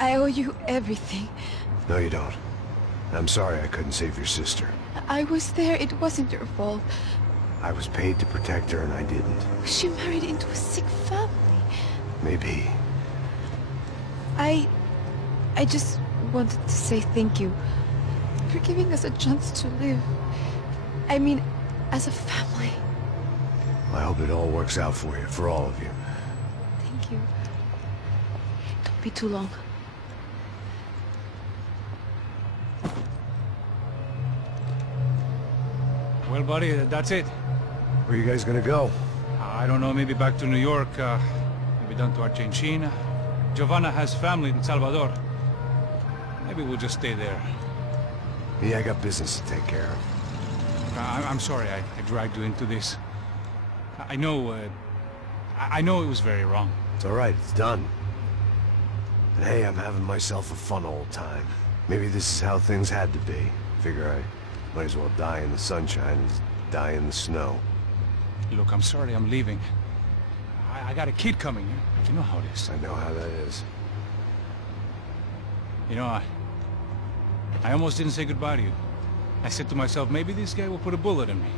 I owe you everything. No, you don't. I'm sorry I couldn't save your sister. I was there. It wasn't your fault. I was paid to protect her and I didn't. She married into a sick family. Maybe. I just wanted to say thank you for giving us a chance to live. I mean, as a family. I hope it all works out for you, for all of you. Thank you. Don't be too long. Well, buddy, that's it. Where are you guys gonna go? I don't know, maybe back to New York, maybe down to Argentina. Giovanna has family in Salvador. Maybe we'll just stay there. Me, I got business to take care of. I'm sorry I dragged you into this. I know it was very wrong. It's alright, it's done. And hey, I'm having myself a fun old time. Maybe this is how things had to be. Figure I might as well die in the sunshine as die in the snow. Look, I'm sorry I'm leaving. I got a kid coming. You know how it is. I know how that is. You know, I almost didn't say goodbye to you. I said to myself, maybe this guy will put a bullet in me.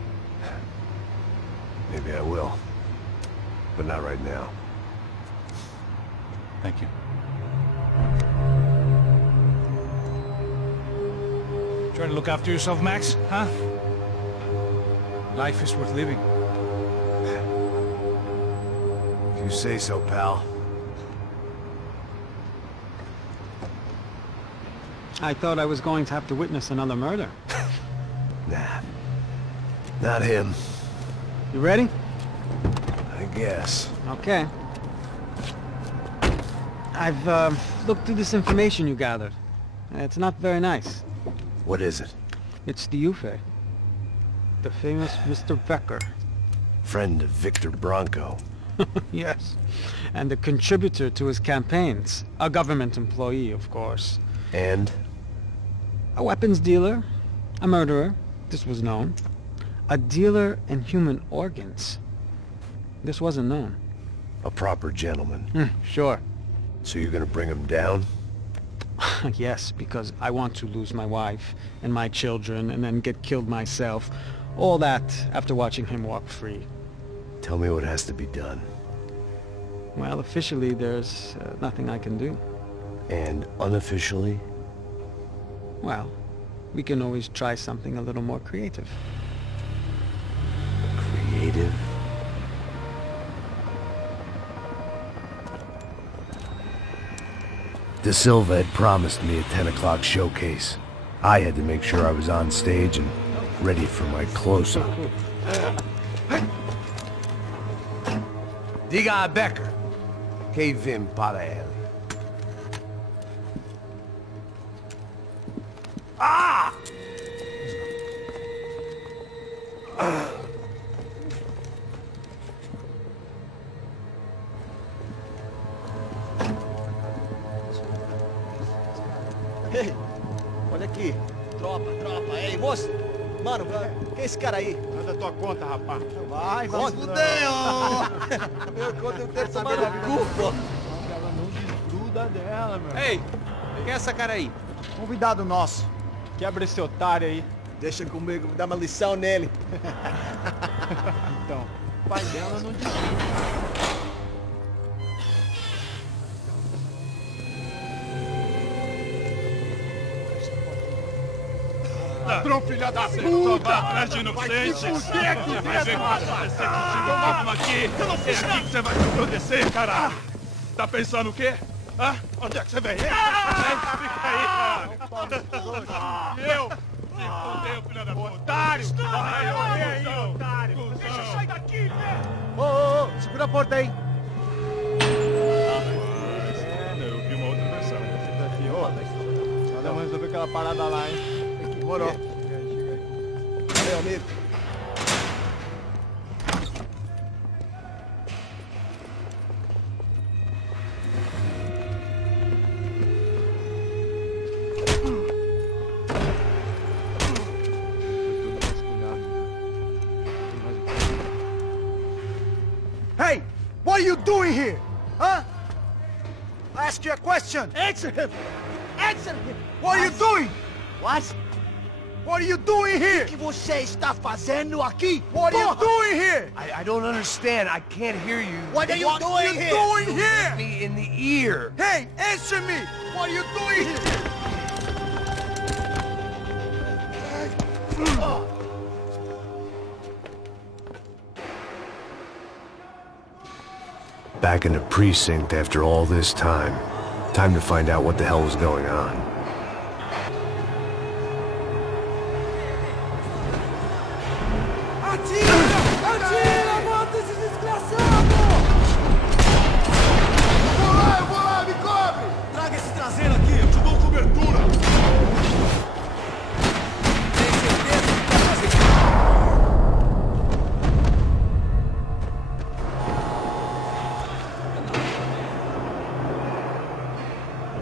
Maybe I will. But not right now. Thank you. Try to look after yourself, Max, huh? Life is worth living. If you say so, pal. I thought I was going to have to witness another murder. Nah. Not him. You ready? I guess. Okay. I've looked through this information you gathered. It's not very nice. What is it? It's the Euphoria. The famous Mr. Becker. Friend of Victor Bronco. Yes. And a contributor to his campaigns. A government employee, of course. And? A weapons dealer. A murderer. This was known. A dealer in human organs. This wasn't known. A proper gentleman. Sure. So you're gonna bring him down? Yes, because I want to lose my wife and my children and then get killed myself. All that after watching him walk free. Tell me what has to be done. Well, officially there's nothing I can do. And unofficially? Well, we can always try something a little more creative. Creative? De Silva had promised me a 10 o'clock showcase. I had to make sure I was on stage and ready for my close-up. Diga a Becker que vim para ele. Ah! Ei, olha aqui. Tropa. Ei, moço. Mano, quem é esse cara aí? Manda tua conta, rapaz. Vai fudeu! Meu conta eu quero tomar no cu, pô. Ela não desgruda dela, meu. Ei, quem é essa cara aí? Convidado nosso. Quebra esse otário aí. Deixa comigo, dá uma lição nele. Então, o pai dela não desgruda. Ladrão, filha da puta! Atrás de inocentes! Vai ver quando aparecer contigo mesmo aqui! É aqui que você vai se proteger, caralho! Tá pensando o quê? Hã? Onde é que você vem? Fica aí, caralho! Eu? Se fodeu, filha da puta! Otário! Vai morrer aí, otário! Deixa eu sair daqui, velho! Ô, segura a porta aí! Eu vi uma outra versão. Vamos resolver aquela parada lá, hein? Demorou. Valeu, amigo. Hey! doing here? Huh? I ask you a question. Answer him! Answer him! What are you doing? What? What are you doing here? O que você está fazendo aqui? What are you doing here? I don't understand. I can't hear you. What are you doing here? What are you doing here? Me in the ear. Hey, answer me! What are you doing here? Back in the precinct after all this time. Time to find out what the hell was going on.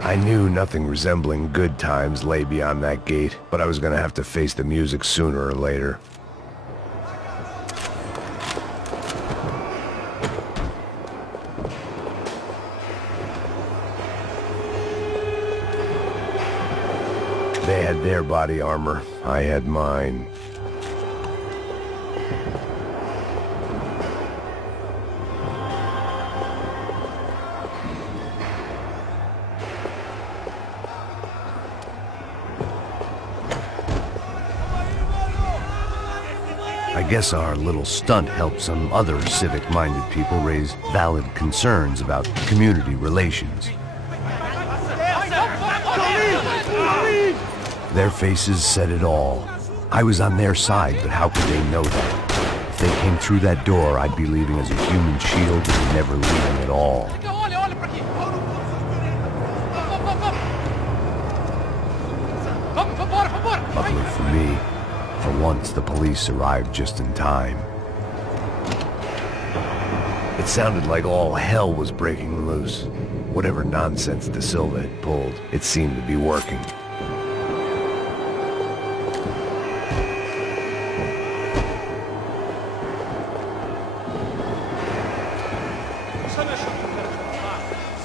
I knew nothing resembling good times lay beyond that gate, but I was gonna have to face the music sooner or later. They had their body armor, I had mine. I guess our little stunt helped some other civic-minded people raise valid concerns about community relations. Their faces said it all. I was on their side, but how could they know that? If they came through that door, I'd be leaving as a human shield and never leaving at all. Luckily for me, for once the police arrived just in time. It sounded like all hell was breaking loose. Whatever nonsense De Silva had pulled, it seemed to be working.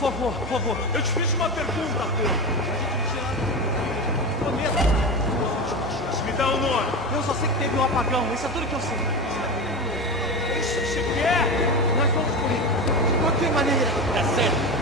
Por favor, eu te fiz uma pergunta, pô. Me dá o nome. Eu só sei que teve um apagão, isso é tudo que eu sei. É isso que você quer? Nós vamos por ele. De qualquer maneira. É sério.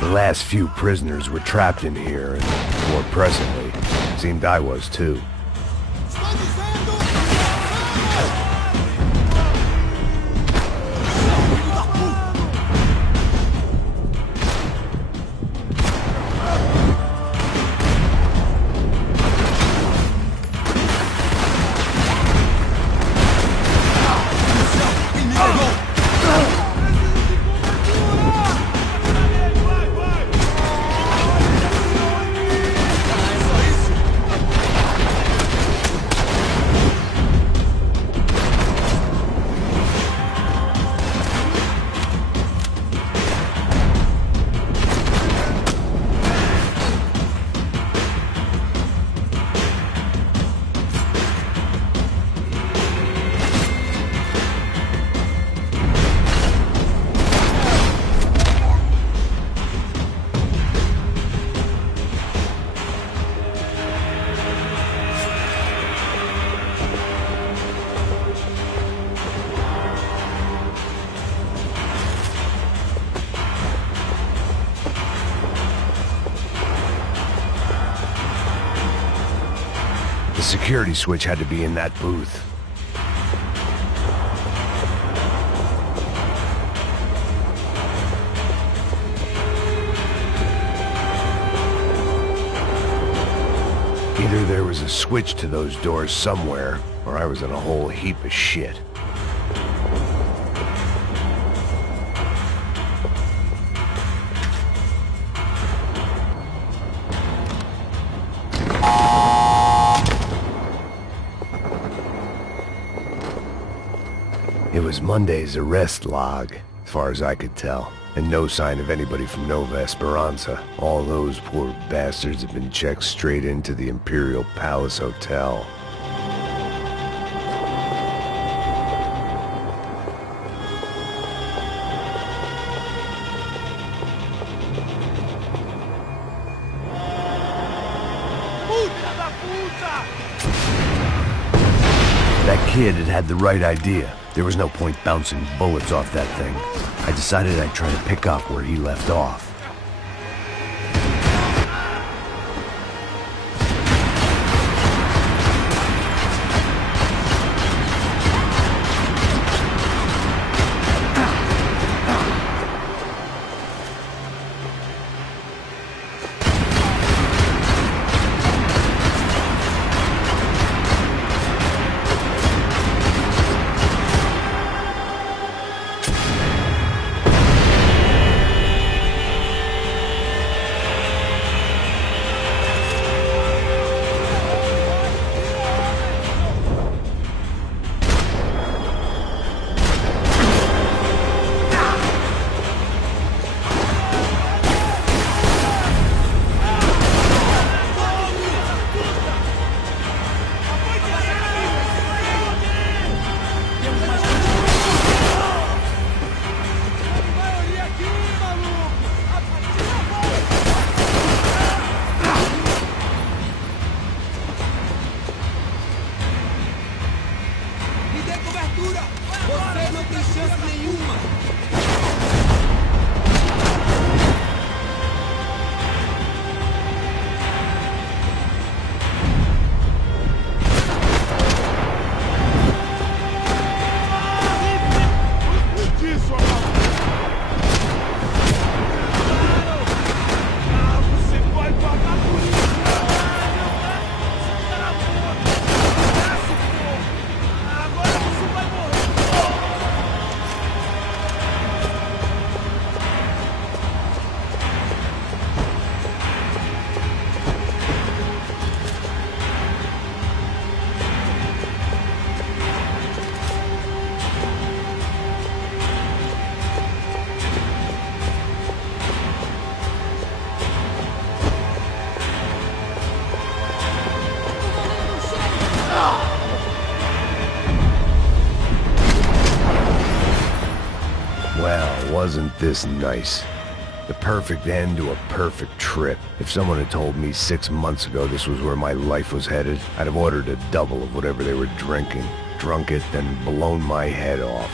The last few prisoners were trapped in here, and more presently, seemed I was too. security switch had to be in that booth. Either there was a switch to those doors somewhere, or I was in a whole heap of shit. It was Monday's arrest log, as far as I could tell, and no sign of anybody from Nova Esperanza. All those poor bastards had been checked straight into the Imperial Palace Hotel. That kid had the right idea. There was no point bouncing bullets off that thing. I decided I'd try to pick up where he left off. Wasn't this nice? The perfect end to a perfect trip. If someone had told me 6 months ago this was where my life was headed, I'd have ordered a double of whatever they were drinking, drunk it, then blown my head off.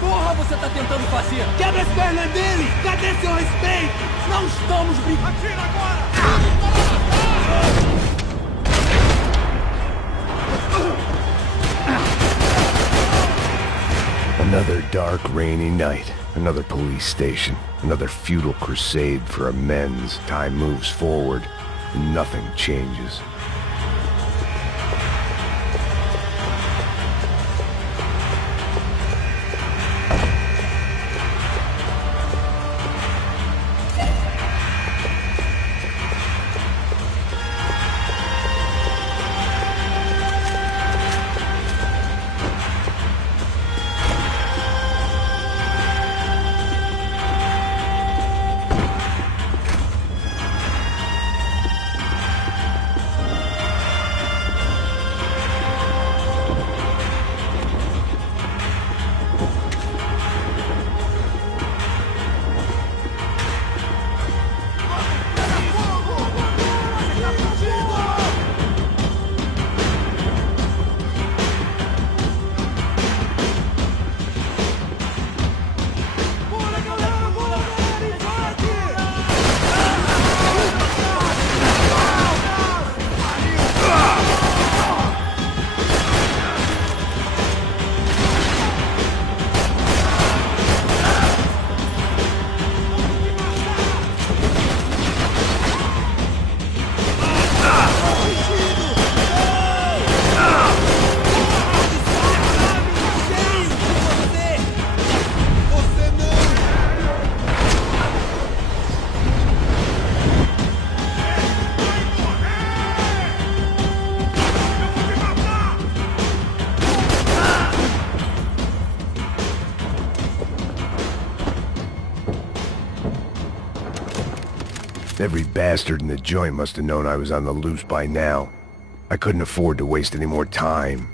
Porra, você tá tentando fazer? Quebra as pernas dele! Cadê seu respeito? Não estamos brincando! Atira agora! Another dark, rainy night. Another police station. Another futile crusade for amends. Time moves forward, and nothing changes. Every bastard in the joint must have known I was on the loose by now. I couldn't afford to waste any more time.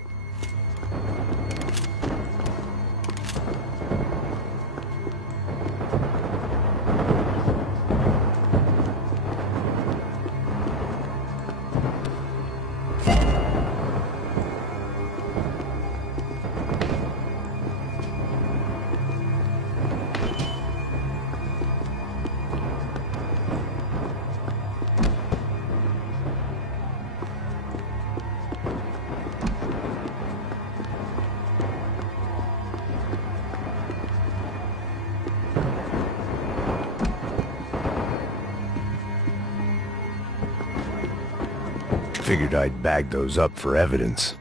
Figured I'd bag those up for evidence.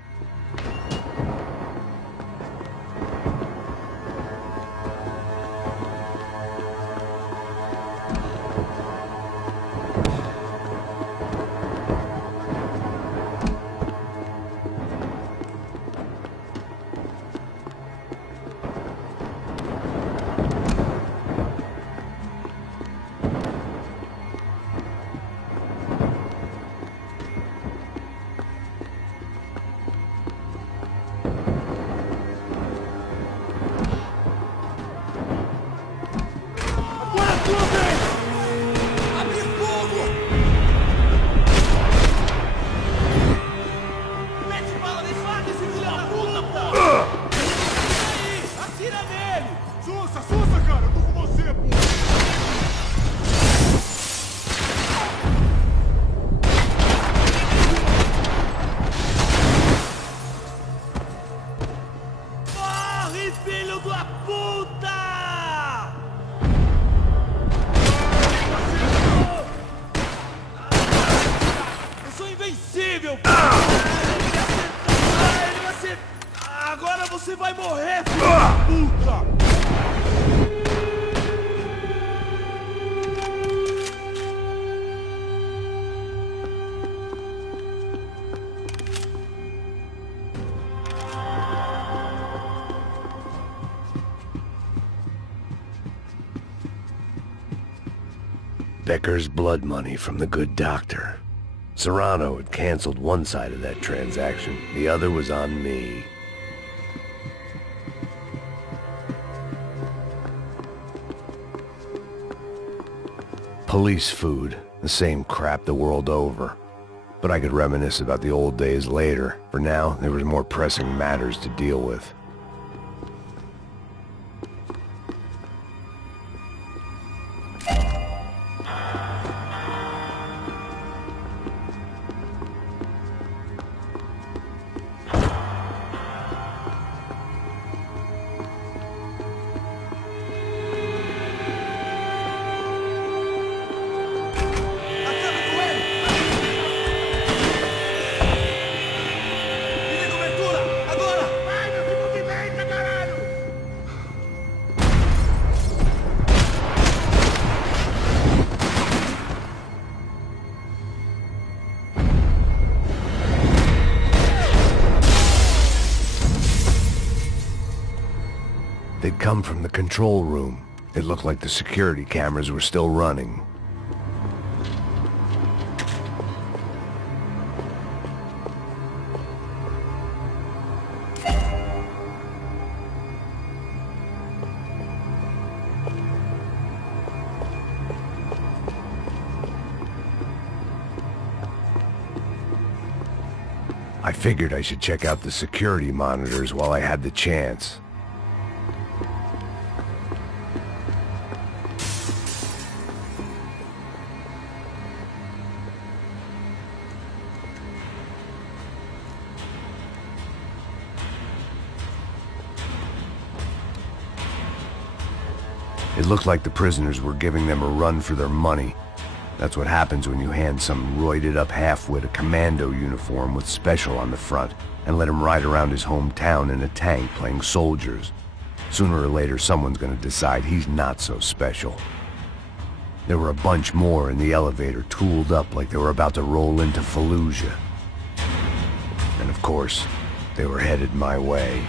Becker's blood money from the good doctor. Serrano had canceled one side of that transaction. The other was on me. Police food, the same crap the world over. But I could reminisce about the old days later. For now, there was more pressing matters to deal with. They'd come from the control room. It looked like the security cameras were still running. I figured I should check out the security monitors while I had the chance. It looked like the prisoners were giving them a run for their money. That's what happens when you hand some roided-up halfwit a commando uniform with special on the front and let him ride around his hometown in a tank playing soldiers. Sooner or later, someone's gonna decide he's not so special. There were a bunch more in the elevator, tooled up like they were about to roll into Fallujah. And of course, they were headed my way.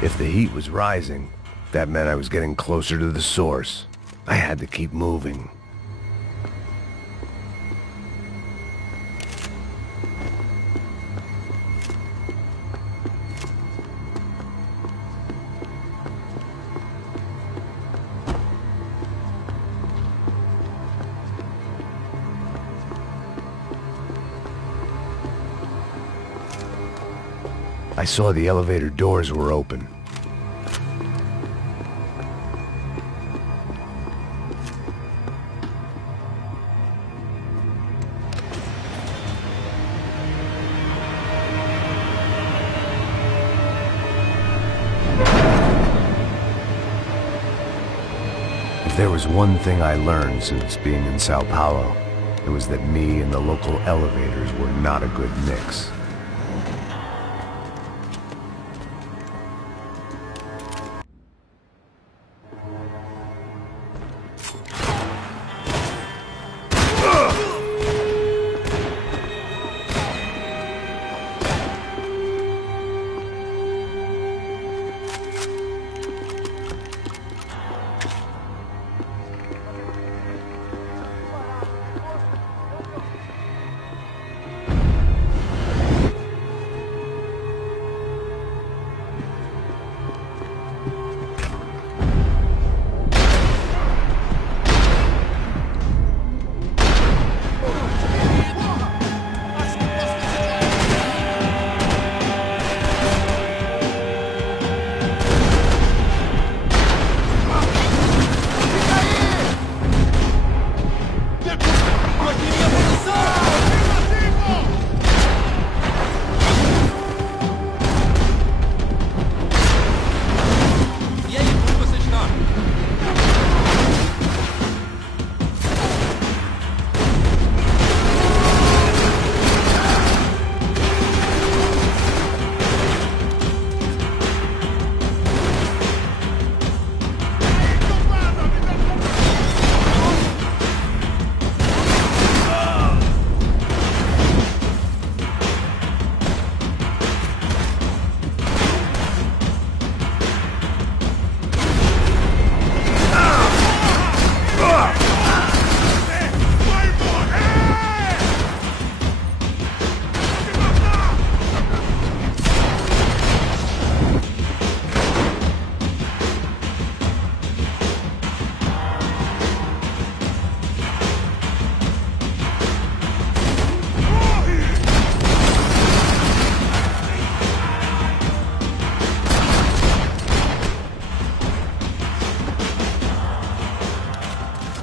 If the heat was rising, that meant I was getting closer to the source. I had to keep moving. I saw the elevator doors were open. If there was one thing I learned since being in São Paulo, it was that me and the local elevators were not a good mix.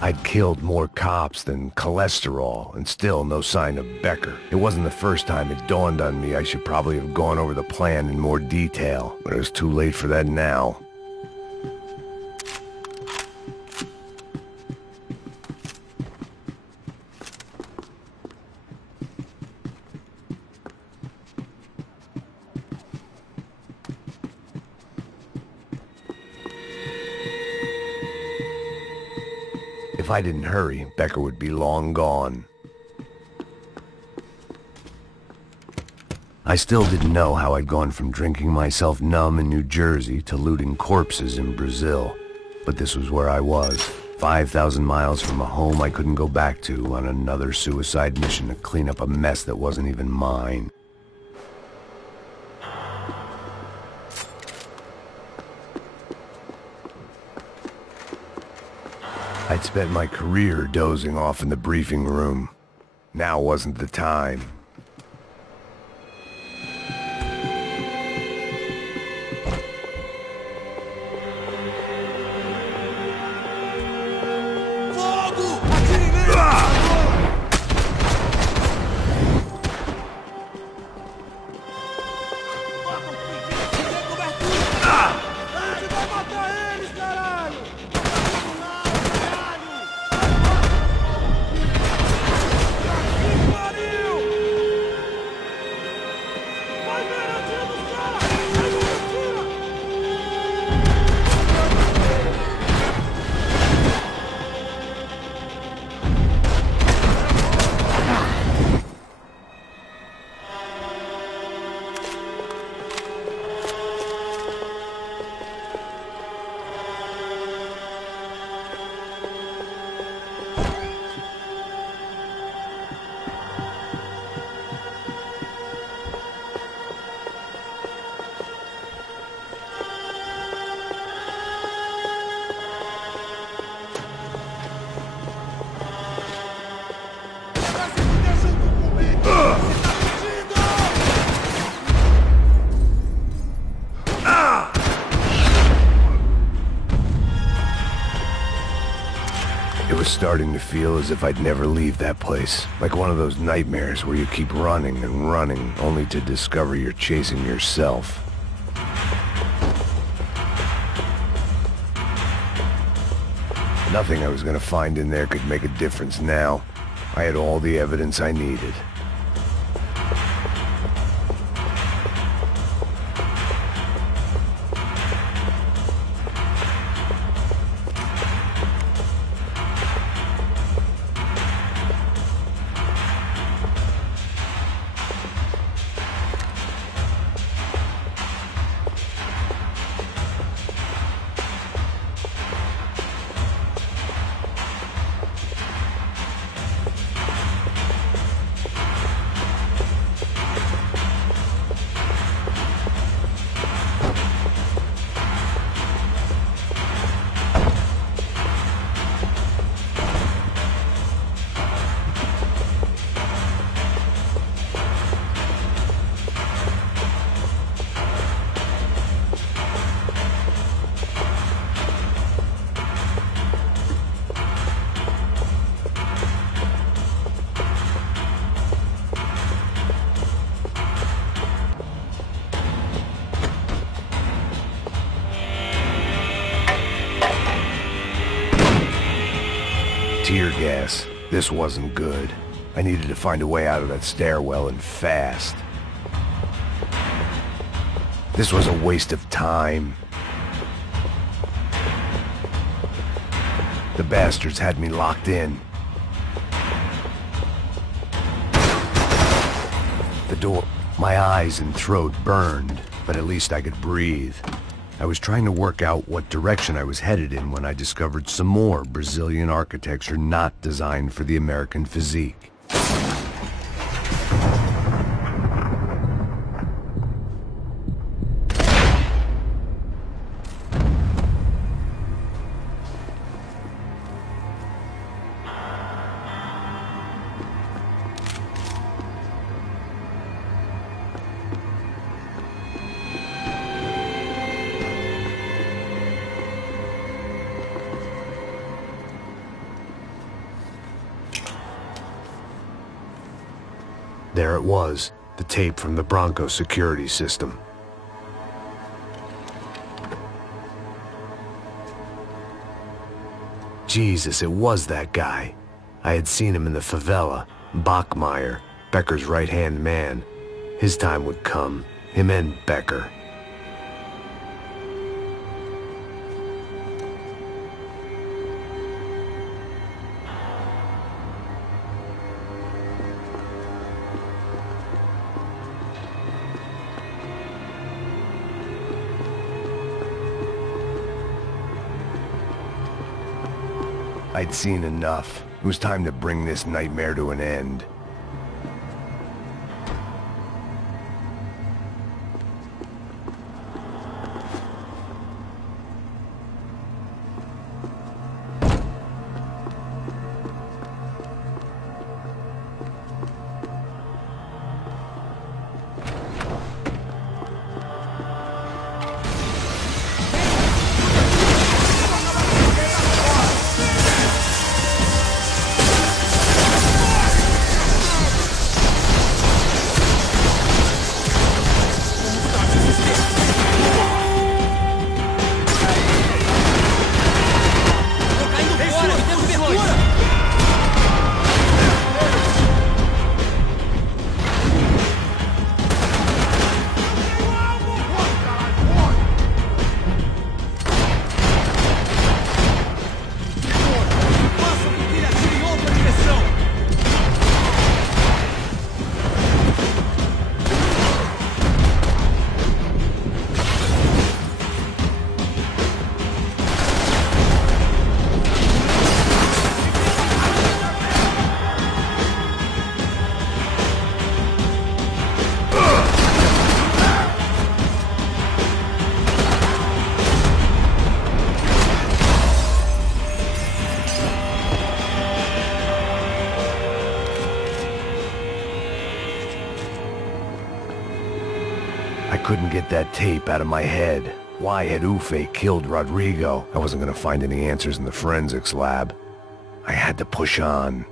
I'd killed more cops than cholesterol, and still no sign of Becker. It wasn't the first time it dawned on me I should probably have gone over the plan in more detail, but it was too late for that now. If I didn't hurry, Becker would be long gone. I still didn't know how I'd gone from drinking myself numb in New Jersey to looting corpses in Brazil. But this was where I was, 5,000 miles from a home I couldn't go back to, on another suicide mission to clean up a mess that wasn't even mine. I'd spent my career dozing off in the briefing room. Now wasn't the time. Starting to feel as if I'd never leave that place. Like one of those nightmares where you keep running and running, only to discover you're chasing yourself. Nothing I was gonna find in there could make a difference now. I had all the evidence I needed. Tear gas. This wasn't good. I needed to find a way out of that stairwell and fast. This was a waste of time. The bastards had me locked in. The door, my eyes and throat burned, but at least I could breathe. I was trying to work out what direction I was headed in when I discovered some more Brazilian architecture not designed for the American physique. There it was, the tape from the Bronco security system. Jesus, it was that guy. I had seen him in the favela. Bachmeyer, Becker's right-hand man. His time would come. Him and Becker. I'd seen enough. It was time to bring this nightmare to an end. Couldn't get that tape out of my head. Why had Ufe killed Rodrigo? I wasn't gonna find any answers in the forensics lab. I had to push on.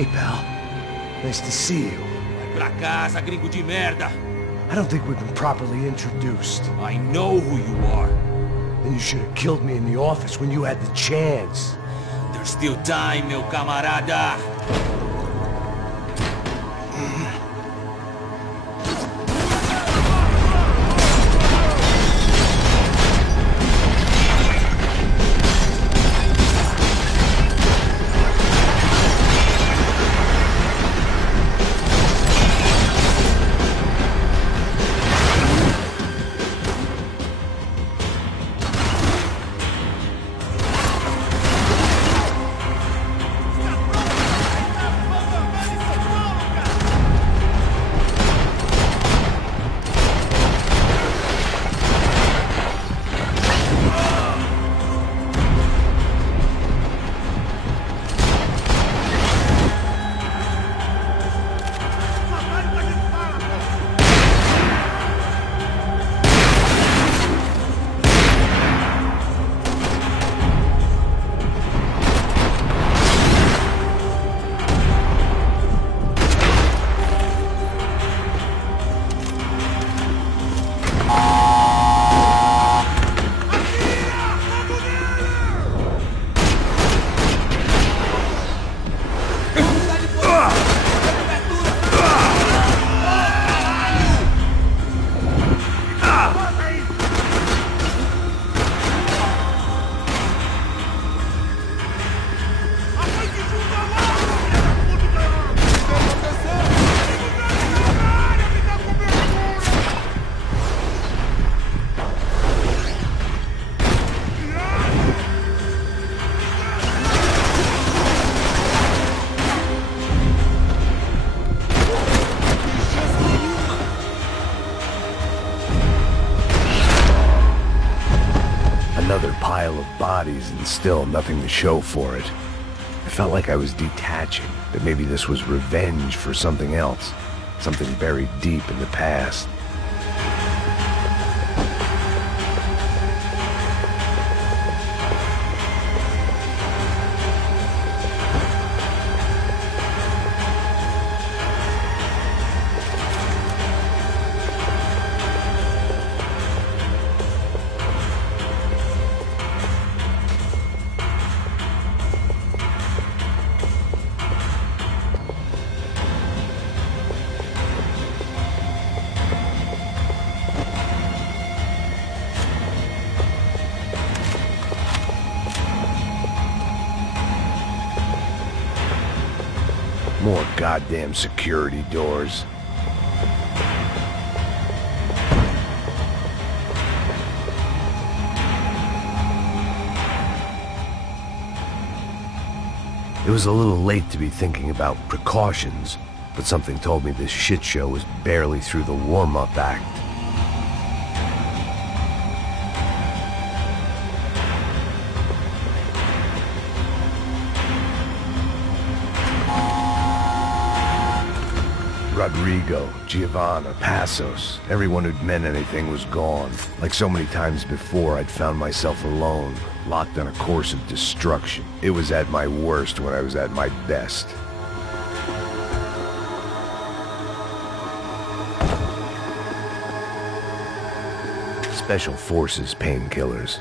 Hey, pal. Nice to see you. Vai pra casa, gringo de merda. I don't think we've been properly introduced. I know who you are. Then you should have killed me in the office when you had the chance. There's still time, meu camarada. Another pile of bodies and still nothing to show for it. I felt like I was detaching, that maybe this was revenge for something else, something buried deep in the past. More goddamn security doors. It was a little late to be thinking about precautions, but something told me this shit show was barely through the warm-up act. Rodrigo, Giovanna, Passos, everyone who'd meant anything was gone. Like so many times before, I'd found myself alone, locked on a course of destruction. It was at my worst when I was at my best. Special Forces painkillers.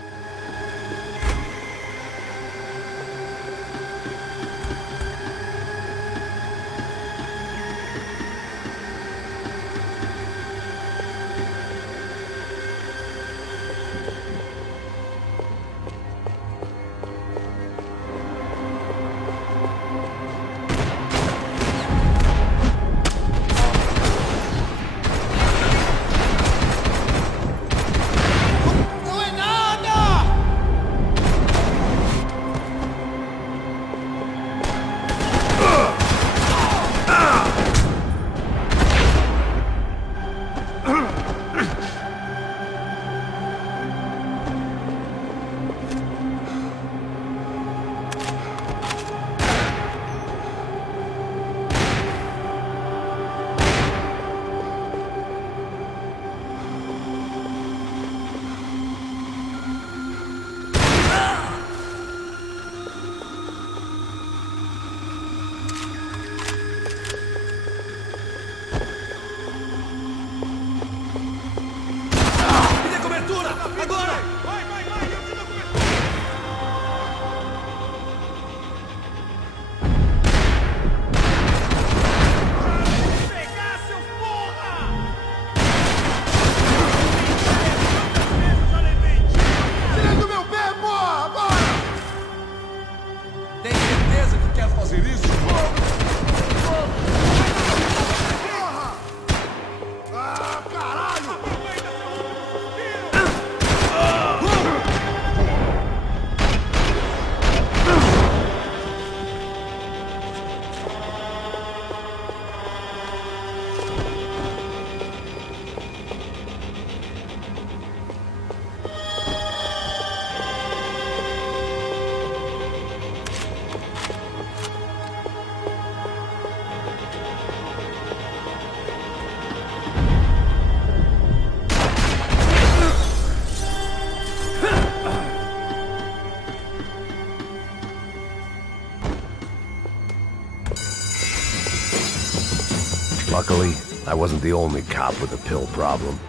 Luckily, I wasn't the only cop with a pill problem.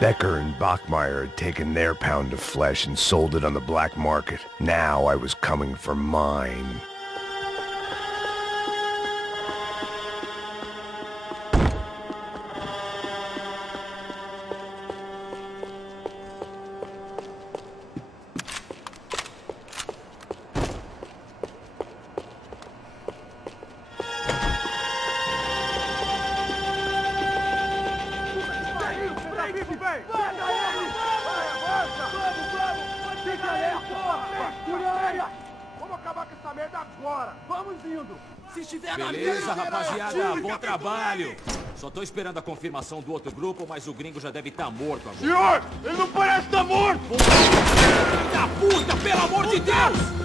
Becker and Bachmeyer had taken their pound of flesh and sold it on the black market. Now I was coming for mine. Beleza, rapaziada, bom trabalho. Só tô esperando a confirmação do outro grupo, mas o gringo já deve estar morto agora. Senhor, ele não parece estar morto! Filho da puta, pelo amor de Deus!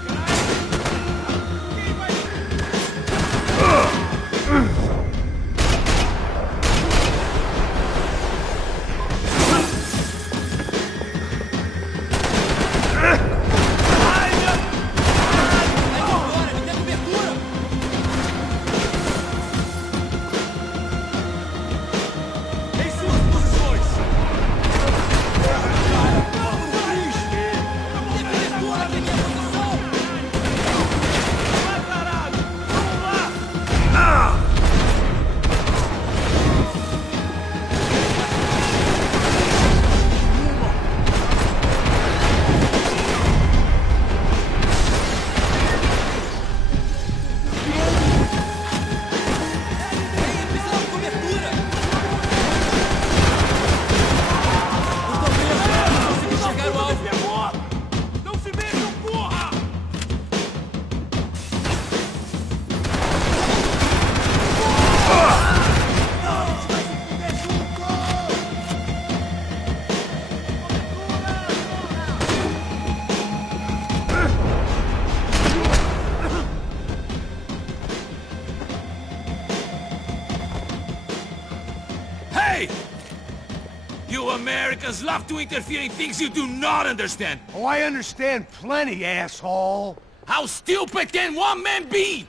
You Americans love to interfere in things you do not understand. Oh, I understand plenty, asshole. How stupid can one man be?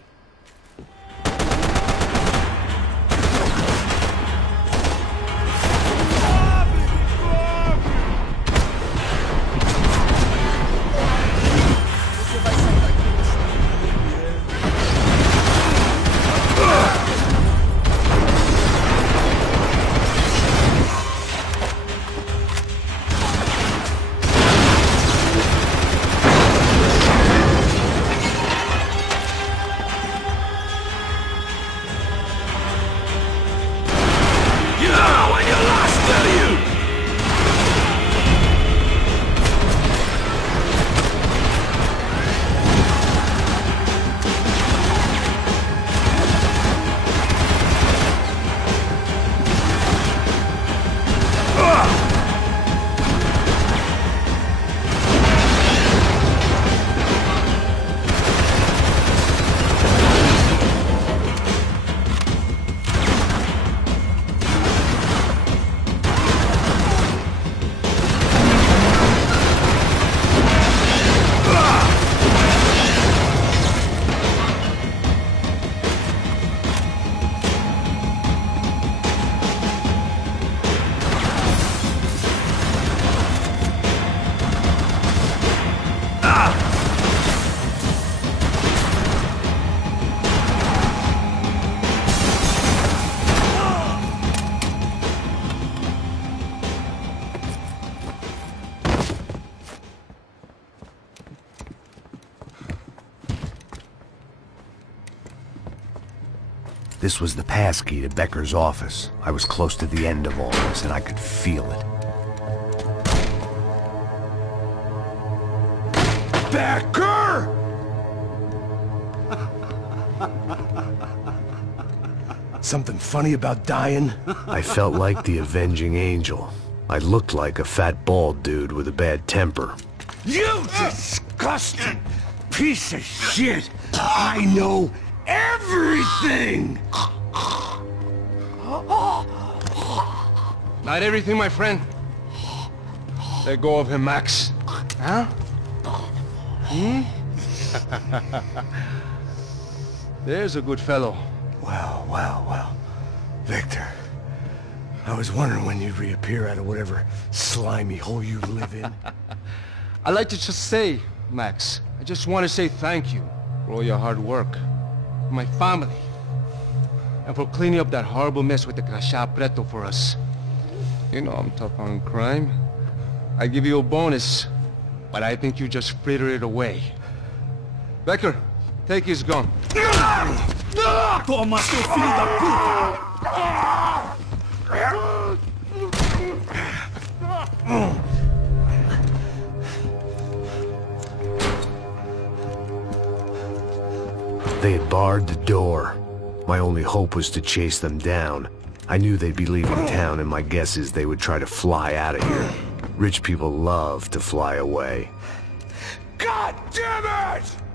This was the passkey to Becker's office. I was close to the end of all this, and I could feel it. Becker! Something funny about dying? I felt like the avenging angel. I looked like a fat bald dude with a bad temper. You disgusting piece of shit! I know everything! Not everything, my friend. Let go of him, Max. Huh? Hmm? There's a good fellow. Well, well, well. Victor, I was wondering when you'd reappear out of whatever slimy hole you live in. I'd like to just say, Max, I just want to say thank you for all your hard work, for my family, and for cleaning up that horrible mess with the crachá preto for us. You know I'm tough on crime. I give you a bonus, but I think you just fritter it away. Becker, take his gun. Toma, seu filho da puta! They had barred the door. My only hope was to chase them down. I knew they'd be leaving town, and my guess is they would try to fly out of here. Rich people love to fly away. God damn it!